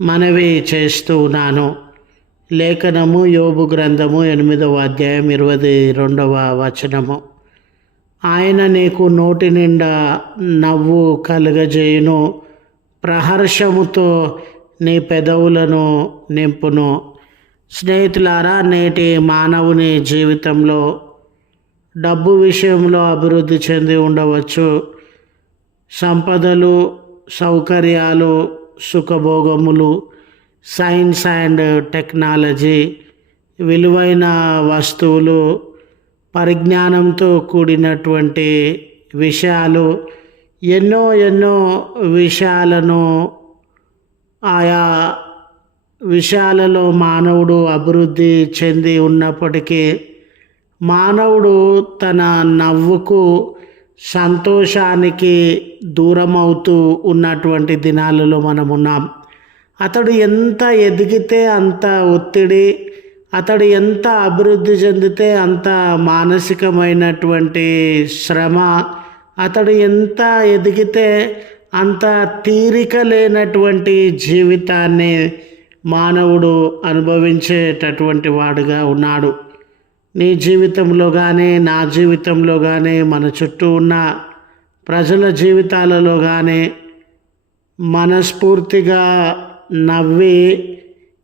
మనవి చేస్తూ ఉన్నాను. లేఖనము యోబు గ్రంథము ఎనిమిదవ అధ్యాయం ఇరవై రెండవ వచనము. ఆయన నీకు నోటి నిండా నవ్వు కలుగజేయును. ప్రహర్షముతో నీ పెదవులను నింపును. స్నేహితులారా నేటి మానవుని జీవితంలో డబ్బు విషయంలో అభివృద్ధి చెంది ఉండవచ్చు. సంపదలు సౌకర్యాలు సుఖభోగములు సైన్స్ అండ్ టెక్నాలజీ విలువైన వస్తువులు పరిజ్ఞానంతో కూడినటువంటి విషయాలు ఎన్నో ఎన్నో విషయాలను ఆయా విషయాలలో మానవుడు అభివృద్ధి చెంది ఉన్నప్పటికీ మానవుడు తన నవ్వుకు సంతోషానికి దూరం అవుతూ ఉన్నటువంటి దినాలలో మనం ఉన్నాం. అతడు ఎంత ఎదిగితే అంత ఒత్తిడి అతడు ఎంత అభివృద్ధి చెందితే అంత మానసికమైనటువంటి శ్రమ అతడు ఎంత ఎదిగితే అంత తీరిక లేనటువంటి జీవితాన్ని మానవుడు అనుభవించేటటువంటి వాడుగా ఉన్నాడు. నీ జీవితంలో కానీ నా జీవితంలో కానీ మన చుట్టూ ఉన్న ప్రజల జీవితాలలో కానీ మనస్ఫూర్తిగా నవ్వి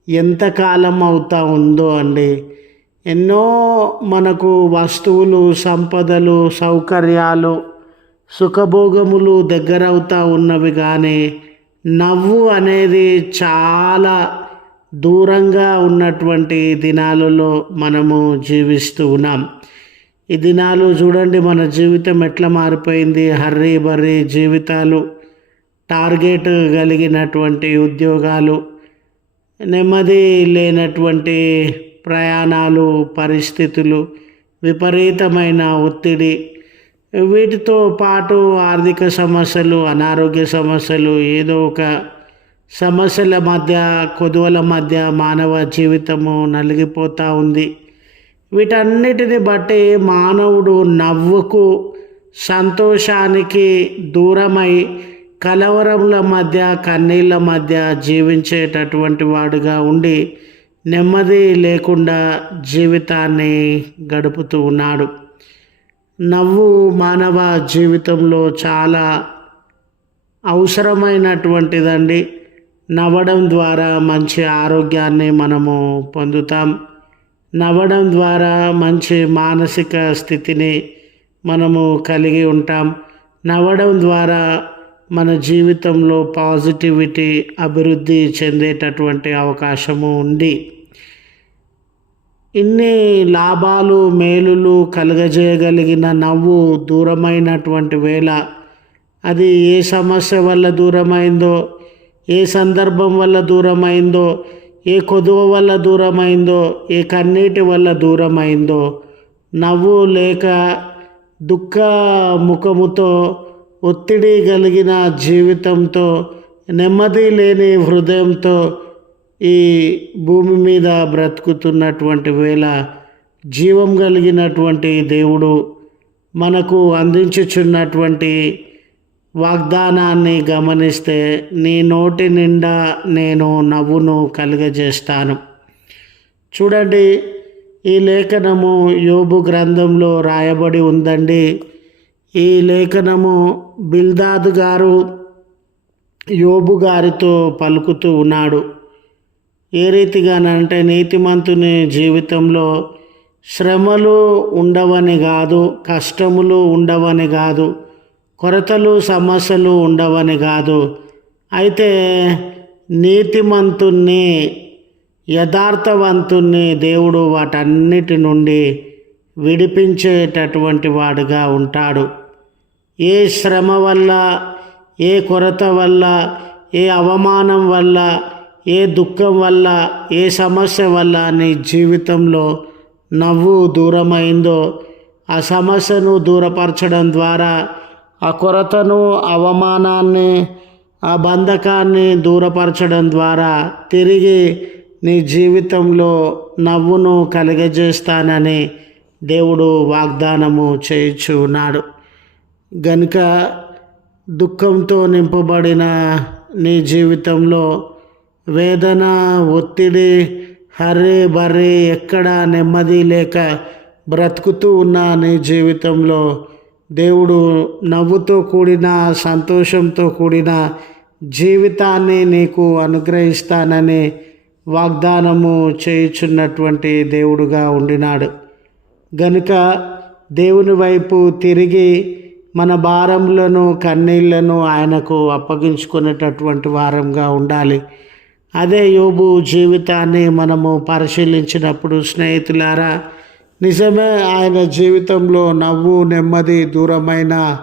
ఎంతకాలం అవుతా ఉందో అండి. ఎన్నో మనకు వస్తువులు సంపదలు సౌకర్యాలు సుఖభోగములు దగ్గరవుతా ఉన్నవి కానీ నవ్వు అనేది చాలా దూరంగా ఉన్నటువంటి దినాలలో మనము జీవిస్తూ ఉన్నాం. ఈ దినాలు చూడండి మన జీవితం ఎట్లా మారిపోయింది. హర్రీ బర్రీ జీవితాలు టార్గెట్ కలిగినటువంటి ఉద్యోగాలు నెమ్మది లేనటువంటి ప్రయాణాలు పరిస్థితులు విపరీతమైన ఒత్తిడి. వీటితో పాటు ఆర్థిక సమస్యలు అనారోగ్య సమస్యలు ఏదో ఒక సమస్యల మధ్య కొదువల మధ్య మానవ జీవితము నలిగిపోతూ ఉంది. వీటన్నిటిని బట్టి మానవుడు నవ్వుకు సంతోషానికి దూరమై కలవరముల మధ్య కన్నీళ్ళ మధ్య జీవించేటటువంటి వాడుగా ఉండి నెమ్మది లేకుండా జీవితాన్ని గడుపుతూ ఉన్నాడు. నవ్వు మానవ జీవితంలో చాలా అవసరమైనటువంటిదండి. నవ్వడం ద్వారా మంచి ఆరోగ్యాన్ని మనము పొందుతాం. నవ్వడం ద్వారా మంచి మానసిక స్థితిని మనము కలిగి ఉంటాం. నవ్వడం ద్వారా మన జీవితంలో పాజిటివిటీ అభివృద్ధి చెందేటటువంటి అవకాశము ఉంది. ఇన్ని లాభాలు మేలులు కలుగజేయగలిగిన నవ్వు దూరమైనటువంటి వేళ అది ఏ సమస్య వల్ల దూరమైందో ఏ సందర్భం వల్ల దూరమైందో ఏ కొదువ వల్ల దూరమైందో ఏ కన్నీటి వల్ల దూరమైందో నవ్వు లేక దుఃఖ ముఖముతో ఒత్తిడి కలిగిన జీవితంతో నెమ్మది లేని హృదయంతో ఈ భూమి మీద బ్రతుకుతున్నటువంటి వేళ జీవం కలిగినటువంటి దేవుడు మనకు అందించుచున్నటువంటి వాగ్దానాన్ని గమనిస్తే నీ నోటి నిండా నేను నవ్వును కలుగజేస్తాను. చూడండి ఈ లేఖనము యోబు గ్రంథంలో రాయబడి ఉందండి. ఈ లేఖనము బిల్దాద్ గారు యోబు గారితో పలుకుతూ ఉన్నాడు. ఏ రీతిగానంటే నీతిమంతుని జీవితంలో శ్రమలు ఉండవని కాదు కష్టములు ఉండవని కాదు కొరతలు సమస్యలు ఉండవని కాదు. అయితే నీతిమంతుణ్ణి యథార్థవంతుణ్ణి దేవుడు వాటన్నిటి నుండి విడిపించేటటువంటి వాడుగా ఉంటాడు. ఏ శ్రమ వల్ల ఏ కొరత వల్ల ఏ అవమానం వల్ల ఏ దుఃఖం వల్ల ఏ సమస్య వల్ల నీ జీవితంలో నవ్వు దూరమైందో ఆ సమస్యను దూరపరచడం ద్వారా ఆ కొరతను అవమానాన్ని ఆ బంధకాన్ని దూరపరచడం ద్వారా తిరిగి నీ జీవితంలో నవ్వును కలిగజేస్తానని దేవుడు వాగ్దానము చేయించు ఉన్నాడు గనుక దుఃఖంతో నింపబడిన నీ జీవితంలో వేదన ఒత్తిడి హర్రే బర్రే ఎక్కడ నెమ్మది లేక బ్రతుకుతూ ఉన్న నీ జీవితంలో దేవుడు నవ్వుతో కూడిన సంతోషంతో కూడిన జీవితాన్ని నీకు అనుగ్రహిస్తానని వాగ్దానము చేయుచున్నటువంటి దేవుడుగా ఉండినాడు. గనుక దేవుని వైపు తిరిగి మన భారములను కన్నీళ్ళను ఆయనకు అప్పగించుకునేటటువంటి వారంగా ఉండాలి. అదే యోబు జీవితాన్ని మనము పరిశీలించినప్పుడు స్నేహితులారా నిజమే ఆయన జీవితంలో నవ్వు నెమ్మది దూరమైన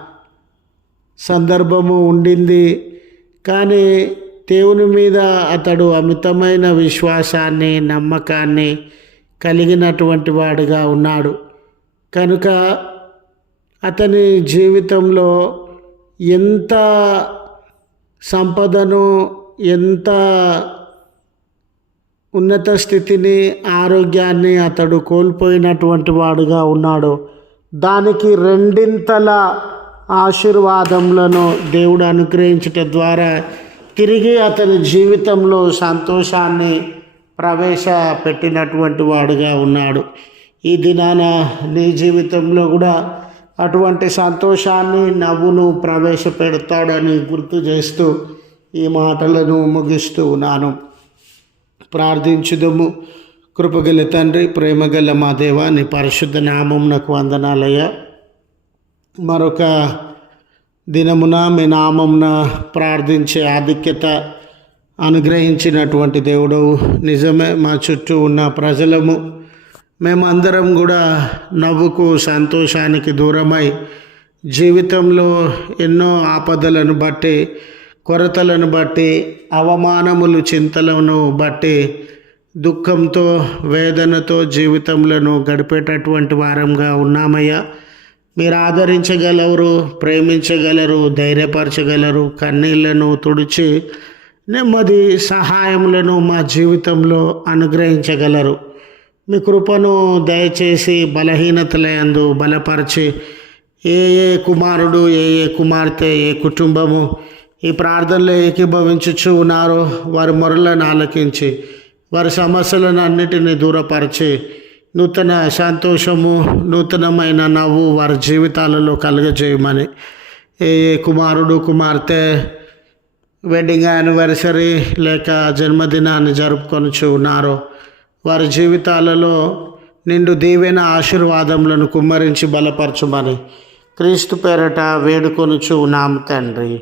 సందర్భము ఉండింది. కానీ దేవుని మీద అతడు అమితమైన విశ్వాసాన్ని నమ్మకాన్ని కలిగినటువంటి వాడుగా ఉన్నాడు. కనుక అతని జీవితంలో ఎంత సంపదను ఎంత ఉన్నత స్థితిని ఆరోగ్యాన్ని అతడు కోల్పోయినటువంటి వాడుగా ఉన్నాడు. దానికి రెండింతల ఆశీర్వాదములను దేవుడు అనుగ్రహించటం ద్వారా తిరిగి అతని జీవితంలో సంతోషాన్ని ప్రవేశపెట్టినటువంటి వాడుగా ఉన్నాడు. ఈ దినాన నీ జీవితంలో కూడా అటువంటి సంతోషాన్ని నవ్వును ప్రవేశపెడతాడని గుర్తు చేస్తూ ఈ మాటలను ముగిస్తూ ఉన్నాను. ప్రార్థించుదము. కృపగల తండ్రి ప్రేమగల మా దేవ నీ పరిశుద్ధ నామంనకు వందనాలయ్యా. మరొక దినమున మీ నామంన ప్రార్థించే ఆధిక్యత అనుగ్రహించినటువంటి దేవుడు నిజమే మా చుట్టూ ఉన్న ప్రజలము మేమందరం కూడా నవ్వుకు సంతోషానికి దూరమై జీవితంలో ఎన్నో ఆపదలను బట్టి కొరతలను బట్టి అవమానములు చింతలను బట్టి దుఃఖంతో వేదనతో జీవితంలో గడిపేటటువంటి వారంగా ఉన్నామయ్యా. మీరు ఆదరించగలరు ప్రేమించగలరు ధైర్యపరచగలరు కన్నీళ్ళను తుడిచి నెమ్మది సహాయములను మా జీవితంలో అనుగ్రహించగలరు. మీ కృపను దయచేసి బలహీనతలందు బలపరిచి ఏ ఏ కుమారుడు ఏ ఏ కుమార్తె ఏ కుటుంబము ఈ ప్రార్థనలో ఏకీభవించుచు ఉన్నారో. వారి మొరలను ఆలకించి వారి సమస్యలను అన్నిటినీ దూరపరిచి నూతన సంతోషము నూతనమైన నవ్వు వారి జీవితాలలో కలుగజేయమని ఏ ఏ కుమారుడు కుమార్తె వెడ్డింగ్ యానివర్సరీ లేక జన్మదినాన్ని జరుపుకొనుచు ఉన్నారో వారి జీవితాలలో నిండు దీవెన ఆశీర్వాదములను కుమ్మరించి బలపరచమని క్రీస్తు పేరట వేడుకొనుచు ఉన్నాము తండ్రి.